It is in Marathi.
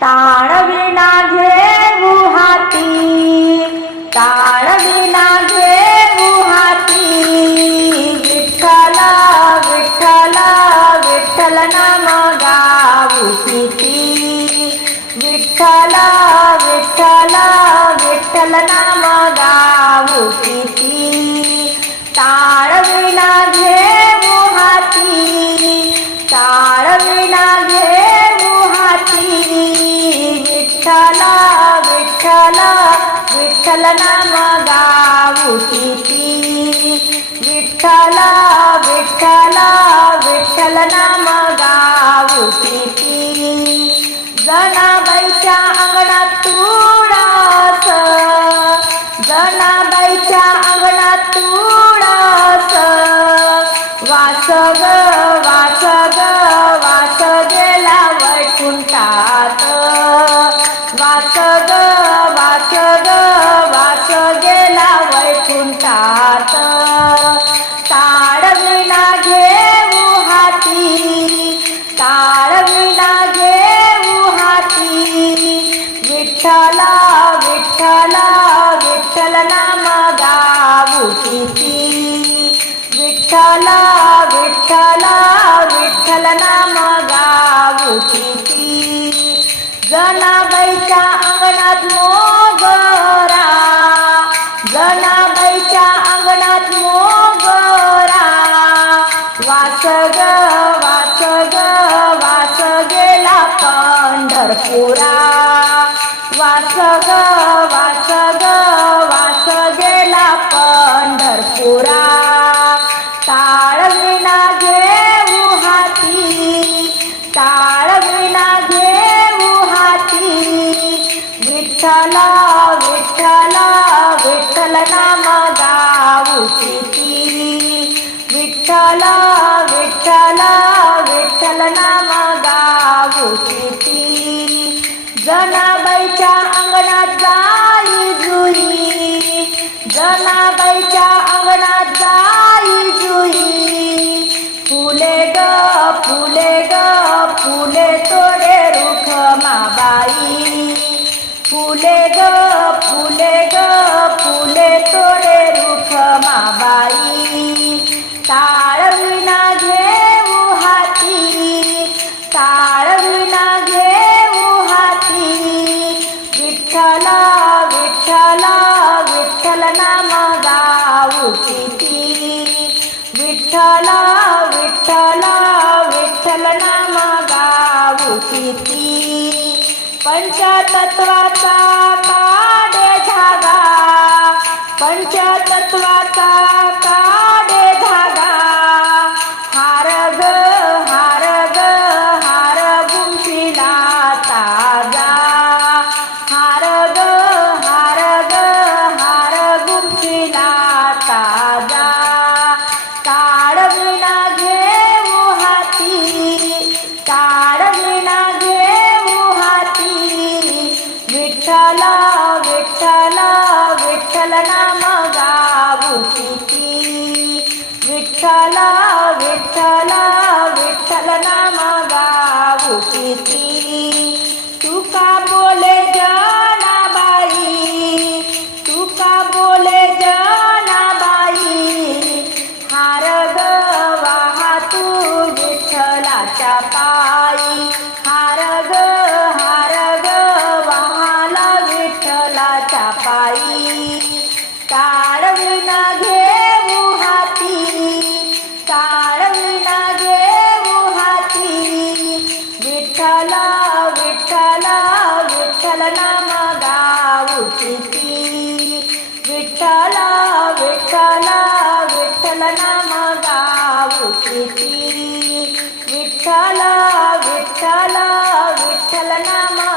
ताळविना घेऊ हाती ताळविना घेऊ हाती. विठ्ठल विठ्ठल विठ्ठल नाम गाऊ किती विठ्ठल विठ्ठल विठ्ठल नाम गाऊ किती ताळविना विठ्ठल नाम गाऊ किती विठ्ठल विठ्ठल विठ्ठल नाम गाऊ विठ्ठला विठ्ठला विठ्ठल नाम गाऊ किती विठ्ठला विठ्ठल विठ्ठल नाम गाऊ किती जनाबाईच्या अंगणात मोगरा जनाबाईच्या अंगणात मोगरा. वास ग वास ग वास गेला पंढरपुरा. वास ग वास ग वास गेला पंढरपुरा. ताळविना घेऊ हाती ताळविना घेऊ हाती. विठ्ठल विठ्ठल विठ्ठल नाम गाऊ विठ्ठल विठ्ठल विठ्ठल नाम गाऊ जना अंगणात जाई जुई. जनाबाईच्या अंगणात जाई जुई. फुले ग फुले ग फुले तोडे रुख माबाई. फुले ग फुले ग फुले तोडे रुख माबाई. ताळविना घेऊ हाती. ताळ पंचतत्वाचा काढे धागा पंचतत्वाचा का गाऊ जगमगा उठती विठ्ठला विठ्ठला विठ्ठल नमगा उठती विठ्ठला विठ्ठला विठ्ठल नमा